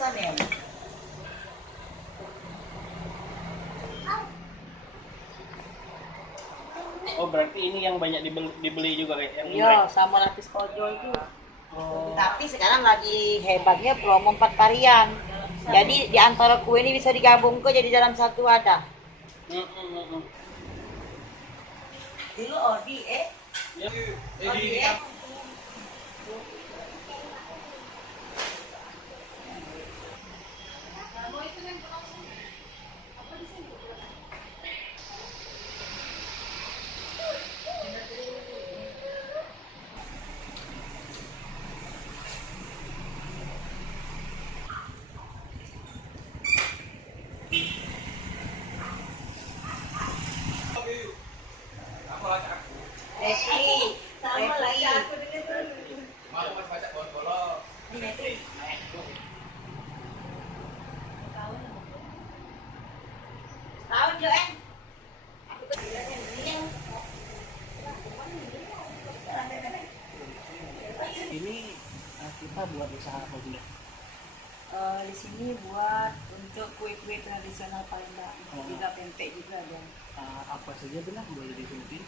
sana ya. Oh, berarti ini yang banyak dibeli juga kayak yang Iya, sama lapis kojo itu. Tapi sekarang lagi hebatnya promo 4 varian. Jadi di antara kue ini bisa digabung ke jadi dalam satu ada. Dulu Odi Odi sama lagi aku mau baca bolo. Tahu Jo Ini kita buat usaha apa dulu? di sini buat untuk kue-kue tradisional Palembang, juga pempek juga ada. Apa saja benar boleh disebutin?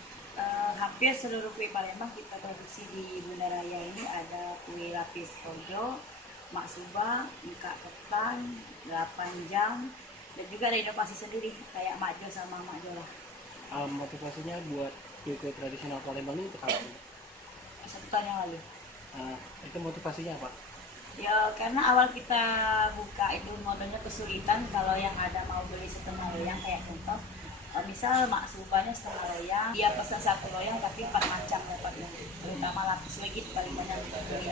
Hampir seluruh kue Palembang kita produksi di Bunda Raya ini. Ada kue lapis kojo, mak subah, mika ketan, 8 jam, dan juga ada inovasi sendiri kayak makjo sama makjo lah. Motivasinya buat kue-kue tradisional Palembang ini kapan? 1 tahun yang lalu. Itu motivasinya apa? Ya karena awal kita buka itu modalnya kesulitan. Kalau yang ada mau beli setengah loyang kayak contoh, misal mak subahnya setengah loyang, dia pesan 1 loyang tapi 4 macam dapatnya, terutama lapis legit paling banyak dibeli.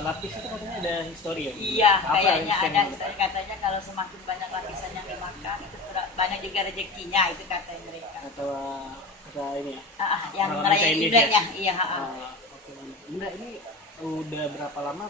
Lapis itu katanya ada histori ya? Iya, Apa kayaknya yang ada histori, katanya kalau semakin banyak lapisan yang dimakan itu banyak juga rezekinya, itu katanya mereka. Atau ini ya? Yang Orang merayakan Chinese Imleknya, ya? iya. Oke. Bunda, ini udah berapa lama